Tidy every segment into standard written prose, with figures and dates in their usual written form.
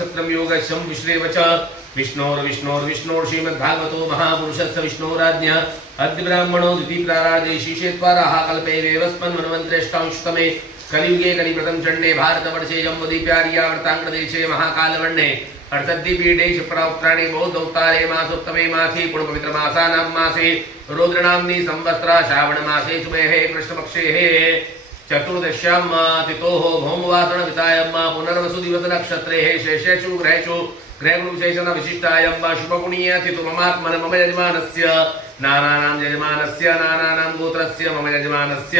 नक्षत्रं योगशं विश्रेव च विष्णोर्विष्णोर्विष्णोर् श्रीमद्भागवतो महापुरुषस्य विष्णोराज्ञा अद्य ब्राह्मणो द्वितीय प्राराधे शीशेत्वाराः कल्पे वेवस्मन्मन्वन्त्रेष्टांशतमे कलियुगे कलिप्रथम चण्डे भारतवर्षे जम्बुदीप्यार्यावर्ताङ्गदेशे महाकालवर्णे अर्धद्विपीठे शुक्राउत्राणे बौद्धोत्तारे मासोत्तमे मासे पुण्यपवित्रमासानां मासे रुद्रनाम्नि संवत्सरा श्रावणमासे शुभेः कृष्णपक्षेः चतुर्दश्यां तिथोः भौमवासरवितायां पुनर्वसु दिवसनक्षत्रेः शेषेषु ग्रहेषु ग्रहगुरुविशेषणविशिष्टायां शुभगुणीयतिथो ममात्मन मम यजमानस्य नानानां यजमानस्य नानानां गोत्रस्य मम यजमानस्य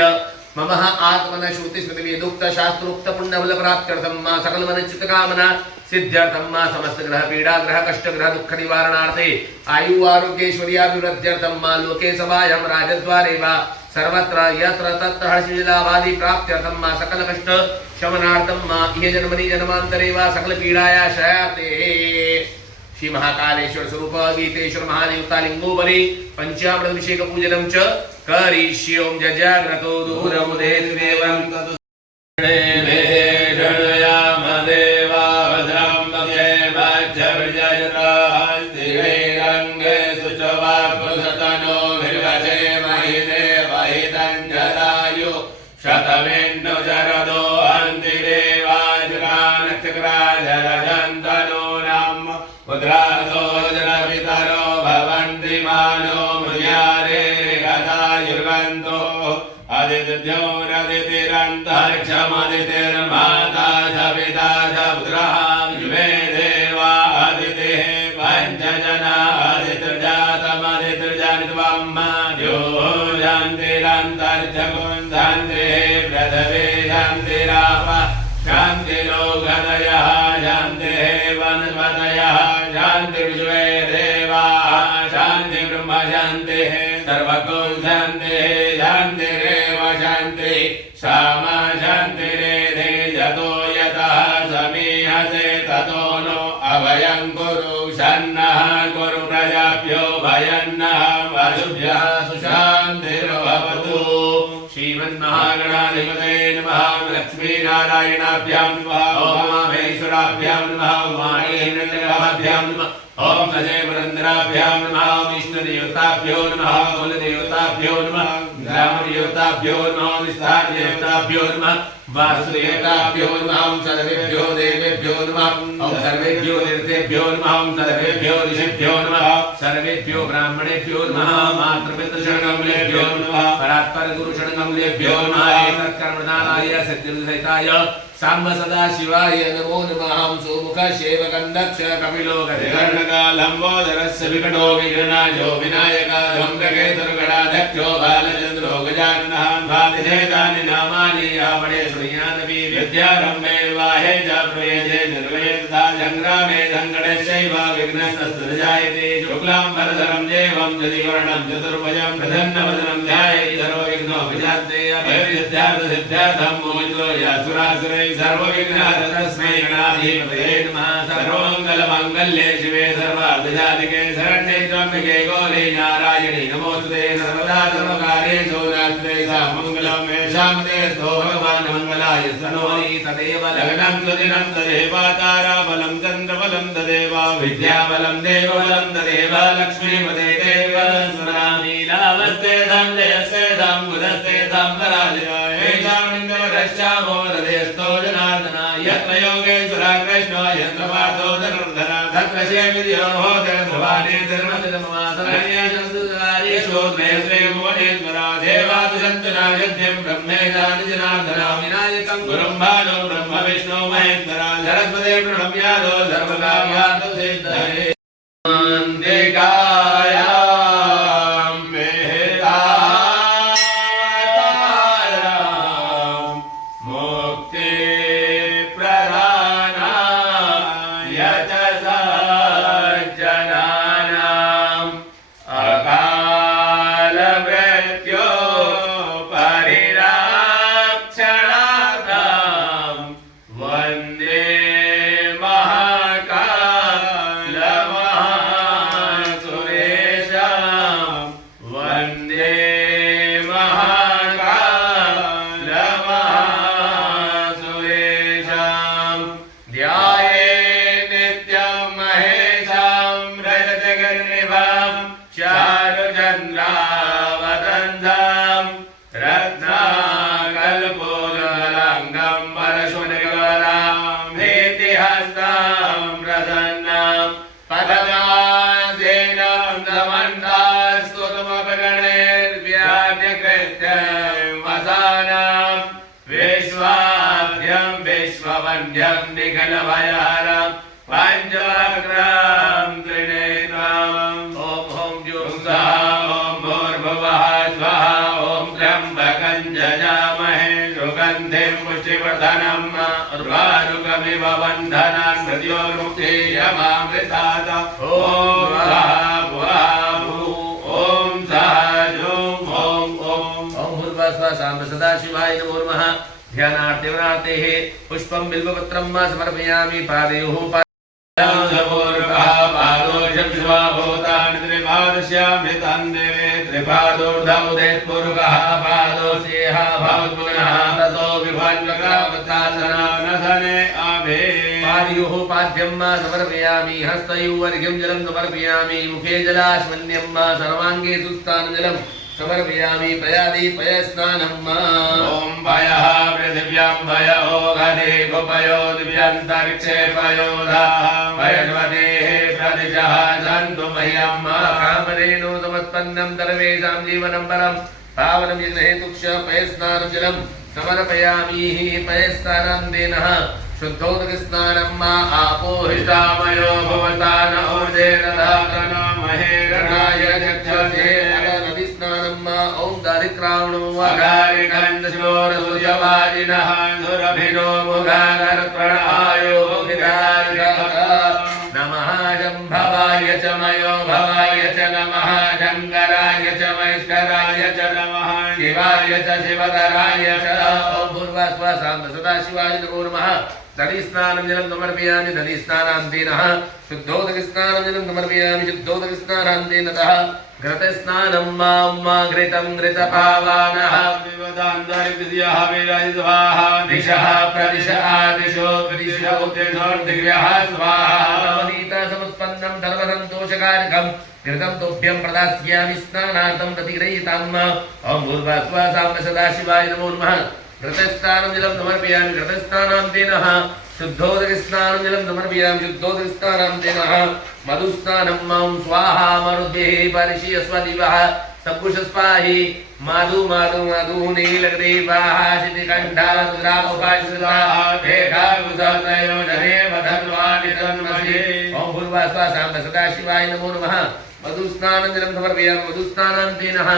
मम आत्मन श्रुति स्मृति वेदोक्त शास्त्रोक्त पुण्यफल प्राप्त्यर्थं मा सकल मनचित कामना सिद्ध्यर्थं मा समस्त ग्रह पीड़ा ग्रह कष्ट ग्रह दुख निवारणार्थे आयु आरोग्यैश्वर्याभिवृद्ध्यर्थं मा लोके सभायां राजद्वारे वा सर्वत्र यत्र तत्र हर्षविलाभादि प्राप्त्यर्थं मा सकल कष्ट शमनार्थं मा इह जन्मनि जन्मान्तरे वा सकल पीडाया शयाते श्री महाकालेश्वर स्वरूप गीतेश्वर महादेवता लिंगोपरि पंचामृताभिषेक पूजनं च करिष्ये। ओम जजाग्रतो दूरमुदेवेवं ततुर्णयाम देवा भद्रं तदेवज्जर्जयरास्तिरंगे सुचवाकुसतनो निर्वचे महिदेवहितञ्जरायु शतमेन्दु शरदो हन्ति देवाजुरानचक्राजरजन्तनो नाम मुद्रासो जनपितरो भवन्ति मानो मुद्यारे गदायुर्गन्तो अदितिर्माता सविता च पुत्रः युवे देवा अदितिः पञ्चजना अदितिर्जातमदितिर्जनित्वं यो शान्तिरन्तर्जगुन्धन्ते प्रथवे शान्तिराप शान्तिलोकदयः शान्तिः वनस्पतयः शान्तिर्विश्वे देवाः शान्तिर्ब्रह्म शान्तिः सर्वगो शान्तिः शान्तिरेव शान्तिः सामा शान्तिरेधे यतो यतः समीहते ततो नो अभयं कुरु सन्नः कुरु प्रजाभ्यो भयन्नः वसुभ्यः सुशान्तिर्भवतु। श्रीमन्महागणाधिपतये नमः। लक्ष्मीनारायणाभ्यां नमः। ओम महेश्वराभ्यां नमः। उमाहेन्द्रभ्यां नमः। ओम सजयपुरन्दराभ्यां नमः। विष्णुदेवताभ्यो नमः। कुलदेवताभ्यो नमः। ग्रामदेवताभ्यो नमः। विस्तारदेवताभ्यो नमः। वासुदेवताभ्यो नमः। सर्वेभ्यो देवेभ्यो नमः। ओम सर्वेभ्यो तीर्थेभ्यो नमः। सर्वेभ्यो ऋषिभ्यो नमः। सर्वेभ्यो ब्राह्मणेभ्यो नमः। मातृपितृशरणकमलेभ्यो नमः। परात्पर गुरुशरणकमलेभ्यो नमः। एतत्कर्मदानाय सिद्धिर्सहिताय साम्ब सदा शिवाय नमो नमः। सोमुख सेवकन्दक्ष कपिलो गजकर्णकालम्बोदरस्य विकटो विघ्ननाशो विनायकाधं गगेतुर्गणाध्यक्षो बालचन्द्रो गजाननः भातिशेतानि नामानि यावणे श्रीयादपि विद्यारम्भे विवाहे च प्रयजे निर्वये तथा सङ्ग्रामे सङ्कटस्यैव विघ्नस्तस्त्रजायते शुक्लां वरदरं देवं यदिवर्णं चतुर्भुजं प्रसन्नवदनं ध्यायेत् सर्वविघ्नोपशान्ते अभयसिद्ध्यार्थसिद्ध्यार्थं मोहितो यासुरासुरै सर्वविघ्नाः तस्मै गणाधिपतये नमः। सर्वमङ्गलमाङ्गल्ये शिवे सर्वार्थसाधिके शरण्ये त्र्यम्बके गौरी नारायणी नमोस्तुते सर्वदा सर्वकार्येषु नास्ते मङ्गलं येषां तेऽस्तु भगवान् मङ्गलाय स्तनोति तदेव लग्नं सुदिनं तदेव ताराबलं चन्द्रबलं तदेव विद्याबलं देवबलं तदेव लक्ष्मीपते देव सुरानीलावस्ते धां जयस्ते धां बुधस्ते धां पराजय येषामिन्द्रवरश्चामो हृदयस्थो जनार्दना यत्र योगेश्वरा कृष्णो यत्र पार्थो धनुर्धरा तत्र शेमिधियो होतर्ध्रुवाणि धर्मजनममासनयशन्तुकार्येषु द्वयस्वे भुवनेश्वरा देवातु सन्तुना यज्ञं ब्रह्मेदानि जनार्दना विनायकं गुरुं भानो ब्रह्म विष्णु महेन्द्रा सरस्वती प्रणम्यादो सर्वकार्यार्थो सिद्धये वन्दे महाकाल निखलभयहरं पंचवक्त्रं त्रिनेत्रम् ॐ ॐ जुं सः ॐ भूर्भुवः स्वः ॐ त्र्यम्बकं यजामहे सुगन्धिं पुष्टिवर्धनम् उर्वारुकमिव बन्धनान् मृत्योर्मुक्तियमामृतात् ॐ स्वः भुवः भुः ॐ सः जुं ॐ भूर्भुवः स्वः साम्ब सदाशिवाय नमो नमः ध्यानार्थिवनातेः पुष्पं बिल्वपत्रं मा समर्पयामि पादयोः पादोषं शिवाभूतानि त्रिपादश्यामृतं देवे त्रिपादोर्धमुदेत्पुरुषः पादोऽस्येह भवत्पुनः ततो विभन्वग्रावतासनानधने आभे पादयोः पाद्यं मा समर्पयामि हस्तयोः अर्घ्यं जलं समर्पयामि मुखे जलाश्मन्यं मा सर्वाङ्गे सुस्तानं जलं समर्पयामि पयादि पयस्नानं ॐ पयः पृथिव्यां पयो गणे गोपयो दिव्यान्तरिक्षे पयोधाः पयस्वतेः प्रदिशः सन्तु मह्यं कामधेनो समुत्पन्नं सर्वेषां जीवनं परं पावनं यज्ञहेतुक्ष पयस्नानं जलं समर्पयामि पयस्नानान्तेनः शुद्धोदकस्नानं मा आपोहिष्टामयो भवतान ऊर्जेरधातनो महेरणाय चक्षसे ॐ दारिक्रावणो वगारिकन्दशोरसूर्यवाजिनः सुरभिनो मुगागरप्रणहायो नमः शम्भवाय च मयो भवाय च नमः शङ्कराय च महेश्वराय च नमः शिवाय च शिवधराय च ॐ भूर्भुवः साम्ब सदाशिवाय नमो नमः दधिस्नानं जलं समर्पयामि दधिस्नानान्तेनः शुद्धोदकस्नानं जलं समर्पयामि शुद्धोदकस्नानान्तेनतः घृतस्नानं मा घृतं घृतपावानः विवदान्तरिक्रियः विरहित्वाः दिशः प्रदिश आदिशो दिशोर्दिव्यः स्वाहा नवनीतसमुत्पन्नं सर्वसन्तोषकारकं घृतं तुभ्यं प्रदास्यामि स्नानार्थं प्रतिगृहीतां ॐ भूर्भुवः स्वः साम्ब सदाशिवाय नमो नमः घृतस्नानं जलं समर्पयामि घृतस्नानान्तेनः शुद्धोदकस्नानं जलं समर्पयामि शुद्धोदकस्नानान्तेनः मधुस्नानं मां स्वाहा मरुद्भिः परिशीयस्वदिवः सपुषस्पाहि माधु माधु माधु नीलग्रीवाः शितिकण्ठा दुरापपाश्रिताः भेदागुसतयो नरेव धन्वानि तन्मसि ॐ भूर्भुवः स्वः साम्ब सदाशिवाय नमो नमः मधुस्नानं जलं समर्पयामि मधुस्नानान्तेनः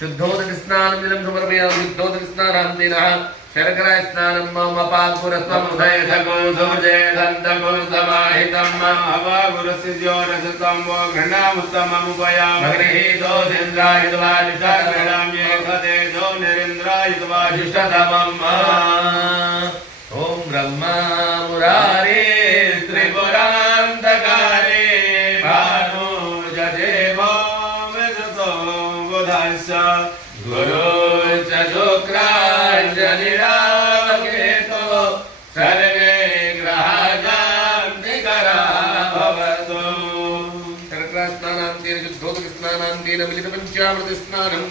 शुद्धोदकस्नानं जलं समर्पयामि शुद्धोदकस्नानान्तेनः शर्करा स्नानं मम पाकुरस्वं उदय सकुसुजे दन्तकुरुसमाहितं अवागुरसिद्योरसतं वो घृणामुत्तममुपयामि गृहीतो इन्द्रायुधवायुषाग्रणाम्ये खदेशो निरिन्द्रायुधवायुषतमम् ॐ ब्रह्मा मुरारे त्रिपुरान्तकारे भानुजदेवो विदुतो बुधश्च गुरु च शुक्राञ्जलिरामकेतो सर्वे ग्रहाजान्तिकरा भवतु शर्करास्नानान्तेन शुद्धोदकस्नानान्तेन मिलितपञ्चामृतस्नानं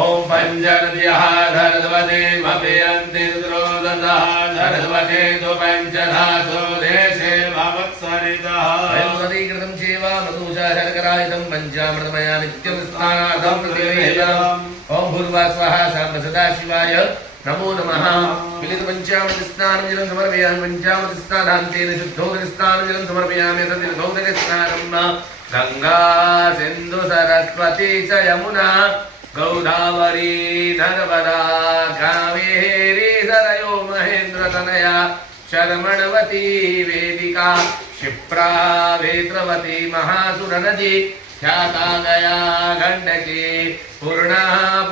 ॐ पञ्चनद्यः धरद्वते मपयन्ति द्रोदतः धरद्वते तु पञ्चधासो देशे भवत्सरितः वयोदीकृतं चेव मधुषा शर्करायुधं पञ्चामृतमया नित्यं स्नानार्थं प्रतिगृह्यताम् ॐ भूर्भुवः स्वः साम्ब सदाशिवाय नमो नमः मिलितपञ्चामृतस्नानं जलं समर्पयामि पञ्चामृतस्नानान्तेन शुद्धोदकस्नानं जलं समर्पयामि तद्विधोदकस्नानं गङ्गा सिन्धु सरस्वती च यमुना गौदावरी नर्मदा कावेरी सरयो महेन्द्रतनया शर्मणवती वेदिका क्षिप्रा वेत्रवती महासुरनदी ख्याता गया गण्डकी पूर्णा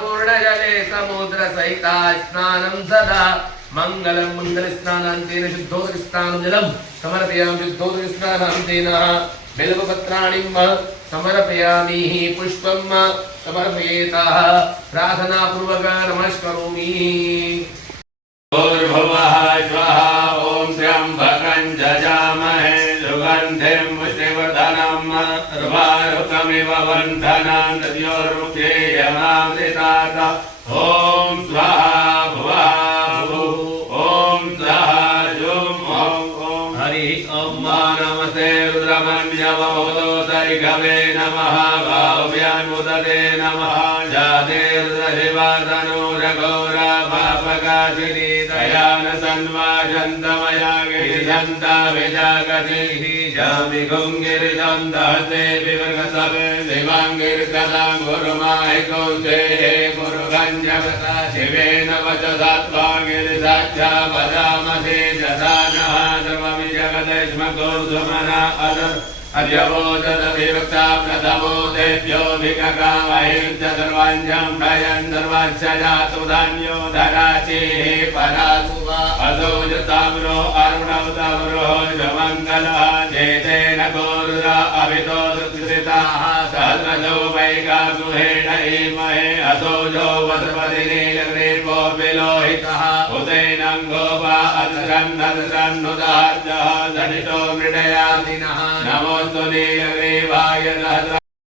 पूर्णजले समुद्रसहिता स्नानं सदा मङ्गलं मङ्गलस्नानान्तेन शुद्धोदकस्नानं जलं समर्पयामि शुद्धोदकस्नानान्तेन बिल्वपत्राणि समर्पयामि पुष्पं समर्पयेतः प्रार्थनापूर्वकं नमस्करोमि भूर्भुवः स्वः ॐ त्र्यम्बकं यजामहे सुगन्धिं पुष्टिवर्धनम् उर्वारुकमिव बन्धनान् मृत्योर्मुक्तियमामृतात् ॐ स्वः भुवः भुः ॐ सः जुं हरिः ॐ नमस्ते रुद्रमन्यवोदोदरिगवे नमः भाव्यान्मुदते नमः जाते रुद्रशिवातनूरगौर पापकाशिनी दयान सन्वाजन्तमया गिरिजन्ता विजागतिः जामि गुङ्गिरिजन्तहते विवर्गसवे दिवाङ्गिर्गदां गुरुमाहि कौन्तेये गुरुगञ्जगता शिवेन वचसात्वा गिरिसाक्षा वदामसे जदानः सर्वमि जगदेश्मगोर्धुमना अद्यवोदतभिवक्ता प्रथमो देव्यो भिककामहिं च सर्वाञ्जं भयन् सर्वस्य जातु धान्यो धराचिः परासुवा अधो जताम्रो अरुणवताम्रो जमङ्गलः चेतेन गोरुरा अभितो दृष्टिताः सहस्रजो वैगागुहेण ईमहे असोजो वसपतिनीलग्रीर्वो विलोहितः उदैनङ्गो वा अद्रन्नदृन्नुदार्जः धनितो मृडयादिनः नमोऽस्तु नीलग्रीवाय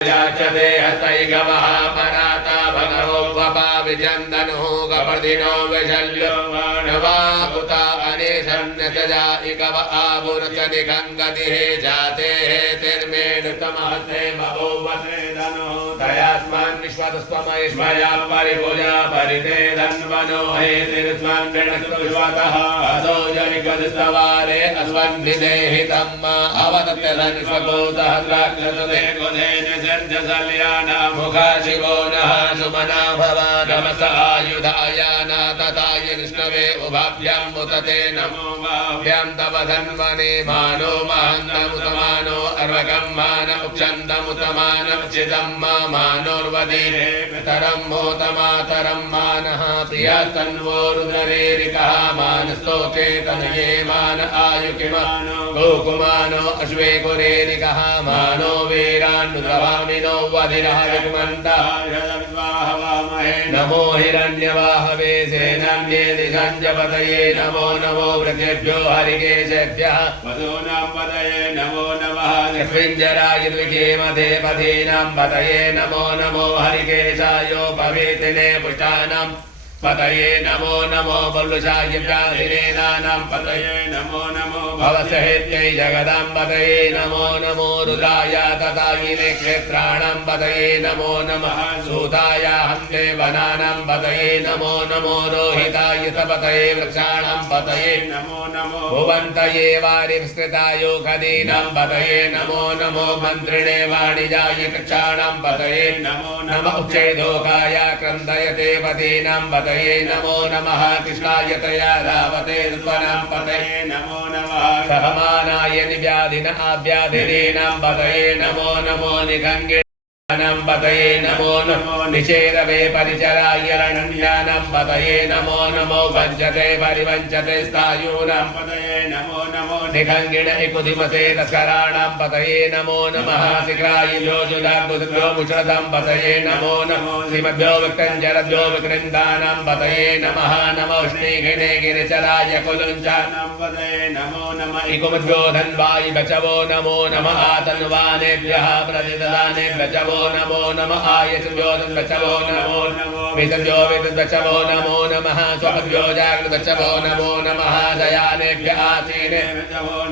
याचते हस्तैगवः पराता भगवो वपा विजन्दनुः गपर्दिनो विशल्यो नवापुता अनेशन्यतजा इगव आभुरचनिखङ्गतिः जाते तिर्मेणुतमहस्ते भवोवसे धनुः दयास्मान् विश्वतस्त्वमैश्वर्या परिभुजा परिते धन्वनो हेतिर्स्वान् गणकृष्वतः अधो जनिकदस्तवारे अस्वन्निदेहितम् अवदत्य धनुष्वगोतः द्राक्षते गोधेन सर्जसल्याना मुखा शिवो नः सुमना भवा नमस आयुधायाना तथाय कृष्णवे उभाभ्यां मुतते नमो वाभ्यां तव धन्वने मानो महन्तमुतमानो अर्वकं मान उक्षन्तमुतमान उचितं मानोर्वदीरे पितरं मोतमातरं मानः प्रियास्तन्वो रुद्रेरिकः मानस्तोके तनये मान आयुकिमानो गोकुमानो अश्वे कुरेरिकः मानो वीरान्नुद्रवामिनो वधिरः विकुमन्तः नमो हिरण्यवाहवे सेनान्ये दिशञ्जपतये नमो नमो वृक्षेभ्यो हरिकेशेभ्यः वधूनां पतये नमो नमः कृष्णजराय द्विजेमधे पथीनां पतये नमो नमो हरिकेशायो पवेतिने पुष्टानां पतये नमो नमो बल्लुषाय व्याधिनेनानां पतये नमो नमो भवसहेत्यै जगदां पतये नमो नमो रुद्राय तथायिने क्षेत्राणां पतये नमो नमः सूताय हन्ते वनानां पतये नमो नमो रोहिताय पतये वृक्षाणां पतये नमो नमो भुवन्तये वारिविस्तृतायो खदीनां पतये नमो नमो मन्त्रिणे वाणिजाय कक्षाणां पतये नमो नमः उच्चैधोकाय क्रन्दयते पदीनां पतये नमो नमः कृष्णाय तया रावते स्वनां पतये नमो नमः सहमानाय निव्याधिन आव्याधिनीनां पतये नमो नमो निगङ्गे पतये नमो नमो निचेरवे परिचराय रणन्यानां पतये नमो नमो वञ्चते परिवञ्चते स्थायूनां पतये नमो नमो निखङ्गिण इकुधिमसे तस्कराणां पतये नमो नमः शिखराय योजुदाग्भुभ्यो मुचरतां पतये नमो नमो श्रीमद्भ्यो विक्तञ्जरभ्यो विकृन्दानां पतये नमः नमो श्रीगिणे गिरिचराय कुलुञ्चानां पतये नमो नमः इकुमद्भ्यो धन्वाय बचवो नमो नमः तन्वानेभ्यः प्रतिददानेभ्यः बचवो नमो नमः आयसुभ्यो बचवो नमो नमो वेदभ्यो बचवो नमो नमः स्वभ्यो जागृत बचवो नमो नमः दयानेभ्य आसीने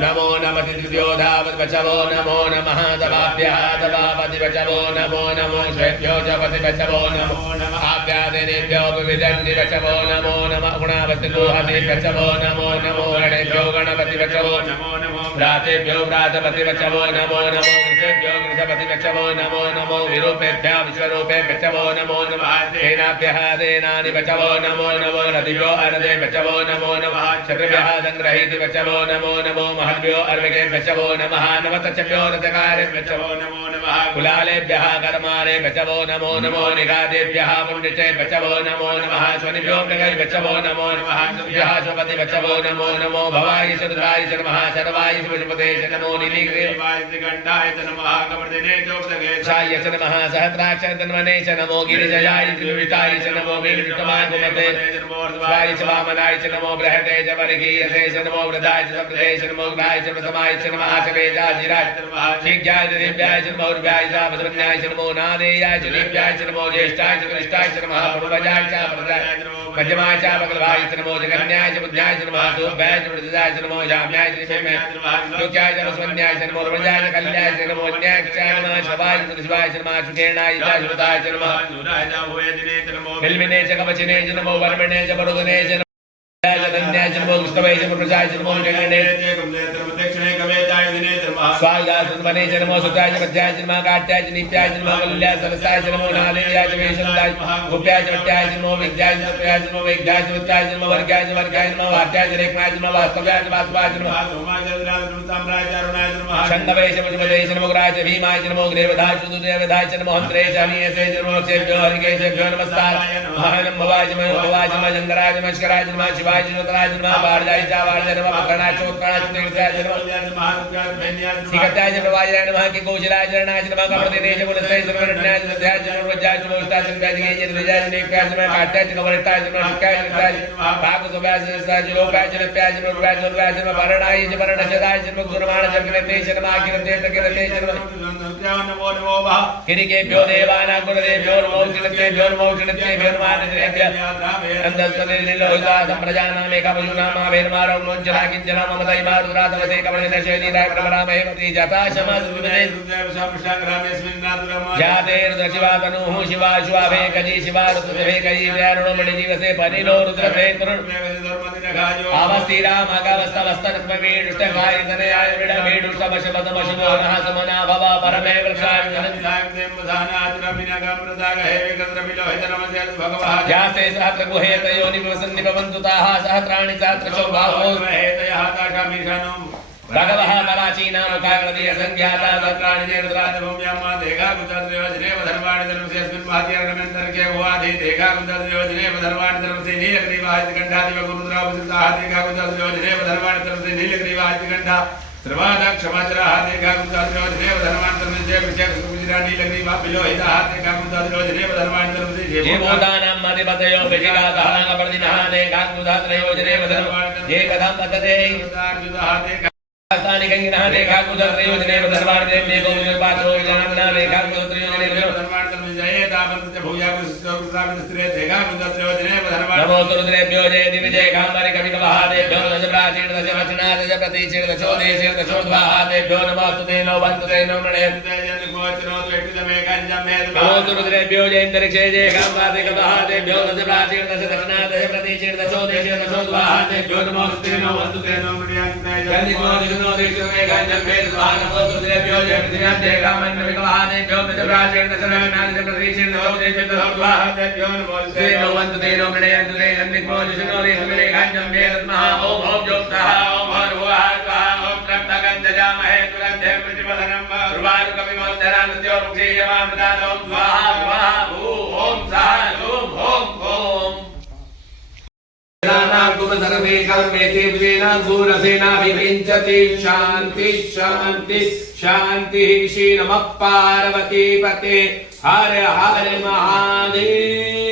नमो नमः तिथ्यो धावत बचवो नमो नमः दवाभ्यः दवापति बचवो नमो नमो श्वेभ्यो जपति बचवो नमो नमः आभ्यादिनेभ्यो विदन्ति बचवो नमो नमः गुणावति लोहति बचवो नमो नमो गणेभ्यो गणपति बचवो नमो नमो व्रातेभ्यो व्रातपति बचवो नमो नमो कृतेभ्यो कृतपति बचवो नमो नमो विरूपेभ्यः विश्वरूपे बचवो नमो नमः देनाभ्यः देनानि बचवो नमो नमो रतिभ्यो अरदे बचवो नमो नमः क्षत्रिभ्यः संग्रहीति बचवो नमो नमो महद्भ्यो अर्वगे बचवो नमः नवतचभ्यो रतकारे बचवो नमो नमः कुलालेभ्यः कर्मारे बचवो नमो नमो निगादेभ्यः पुण्डिते बचवो नमो नमः स्वनिभ्यो मृगै बचवो नमो नमः सुभ्यः स्वपति बचवो नमो नमो भवाय सुरुद्राय नमः सर्वाय सुपते नमो नीलीग्रीवाय श्रीकण्ठाय नमः कवर्धिने चोपदगे साय नमः सहस्राक्षर तन्वने च नमो गिरिजयाय त्रिविष्टाय च नमो वीरविक्रमाय गुमते वाय च वामनाय च नमो बृहते च वर्गीयसे च नमो वृद्धाय च सप्रदे च नमो ग्राय च प्रथमाय च नमः च वेदाजिराय च नमः शीघ्राय च दिव्याय च नमो उर्व्याय च वज्रन्याय च नमो नादेयाय च दिव्याय च नमो ज्येष्ठाय च कनिष्ठाय च नमः पूर्वजाय च प्रदाय च नमो मध्यमाय च बकलभाय च नमो जगन्याय च बुद्ध्याय च नमः सुभ्याय च वृद्धाय च नमो जाम्याय च निशम्याय च नमः लोक्याय च वसुन्याय च नमो रमजाय च कल्याय च नमो न्याय च नमः शवाय च शिवाय च नमः सुखेणाय च शुद्धाय च नमः नूराय च भूयदिने च नमो बिल्मिने च कवचिने च नमो वर्मणे च वरुदने च धन्याय च नमो विष्णवे च प्रजाय च नमो जगन्ने च दक्षिणे कवेजाय दिने च नमः स्वाहाय च वने च नमो सुताय च मध्याय च नमः काट्याय च नित्याय च नमः कल्याय सरसाय च नमो नालयाय च वेशन्ताय गोप्याय च वट्याय च नमो विद्याय च प्रयाय च नमो वेद्याय च वित्ताय च नमो वर्गाय च नमो वाट्याय च रेखमाय च नमो वास्तव्याय च वास्तवाय च नमः सोमाय च साम्राय च अरुणाय च नमः छन्दवे च मुजमदे च नमो ग्राय च भीमाय च नमो ग्रेवधाय च दुर्देवधाय च नमो हन्त्रे च अनियसे च नमो सेभ्यो हरिकेशभ्यो नमस्कार महानं भवाय च भवाय च मजंगराय च मस्कराय च नमः शिवाय च नमः वार्याय च वार्याय नमः प्रणाय च उत्कणाय च निर्दयाय च नमः सिकताय च प्रवायाय नमः कि गोचराय च रणाय च नमः कपड़े च गुणस्ताय च निर्णयाय च दयाय च निर्वज्याय च मोष्टाय च गाय च निर्जयाय च निकाय च काट्याय च कवरताय च निकाय च निकाय भाग सुभाय च साय च लोकाय च नप्याय च निर्वाय च निर्वाय च परणाय च परणशदाय च गुरुमाण च किरते च नमः किरते च नमः नमो नमो भा किरिकेभ्यो देवानां गुरुदेभ्यो नमो किरतेभ्यो नमो किरतेभ्यो नमः अंधस्वने लोहिता संप्रजानां मेकावजुनामा वेरमारं मोञ्जना किञ्जना ममदै मारुद्रातवसे कमलितशेनी राय प्रवरामहे मति जाता शमसुविने जाते रुद्रशिवातनुः शिवा शिवाभे कजी शिवा रुद्रभे कजी व्यारुणमणि जीवसे परिलो रुद्रभे तरुण आवस्तिरामगवस्तवस्तनक्मवीडुष्टकाय तनयाय विडवीडुष्टवशपदमशुभोनः समना भव परमे वृक्षाय जाते सहस्रगुहे तयोनि विवसन्ति भवन्तु ताः सहस्राणि सहस्रशोभावो भगवः पराचीना मुखाग्रदीय संज्ञाता सहस्राणि नेरुद्राज भूम्यामा देखा गुजरयोजने वधर्वाणि धर्मसे अस्मिन् महातीर्णमेन्तर्के भुवाधि देखा गुजरयोजने वधर्वाणि धर्मसे नीलग्रीवाय गण्डादिव गुरुद्रावसिताः देखा गुजरयोजने वधर्वाणि धर्मसे नीलग्रीवाय गण्डा सर्वादा क्षमाचराः देखा गुजरयोजने वधर्वाणि धर्मसे विषय गुजरा नीलग्रीवा पिलोहिताः देखा गुजरयोजने वधर्वाणि धर्मसे जेवोदानां मदिपतयो विजिगातः प्रतिनः देखा गुजरयोजने वधर्वाणि ये कथं पतते स्थानि गंगिनः देखा गुजरयोजने वधर्वाणि देवे गोविन्दपात्रो जनार्दन देखा गुजरयोजने वधर्वाणि धर्मसे जये तावन्त भूया गुजरयोजने देखा गुजरयोजने वधर्वाणि नमो रुद्रेभ्यो जय दिविजय गाम्भीर्य कविकवः देभ्यो दश प्राचीन दश वचना दश प्रतीचीन दशोदेशीन दशोद्वाः देभ्यो नमोस्तुते नो वन्दते नो नमो रुद्रेभ्यो जय अन्तरिक्षे जय गाम्भीर्य कविकवः देभ्यो दश प्राचीन दश वचना दश प्रतीचीन दशोदेशीन दशोद्वाः देभ्यो नमोस्तुते नो वन्दते नो नमो देशमे गंजम भेद स्वाहा रुद्रेभ्यो जय पृथ्व्यां गाम्भीर्य कविकवः देभ्यो दश प्राचीन दश वचना दश प्रतीचीन दशोदेशीन दशोद्वाः देभ्यो नमोस्तुते नो वन्दते नो नमो नमो विष्णु रेशमे गंजम भेद महा ओम ओम ज्योतिः ओम भर्गवः स्वाहा ओम त्रंबकं तुरंते प्रतिपदनं रुवारु कविमोदरा नृत्यो मुक्षेयमामृतात् ओम स्वाहा स्वाहा ओम स्वाहा ओम ओम ओम नानागुम सर्वे कर्मेति विना सूरसेना विविञ्चति शान्ति शान्ति शान्तिः श्री नमः पार्वती पते हर हर महादेव।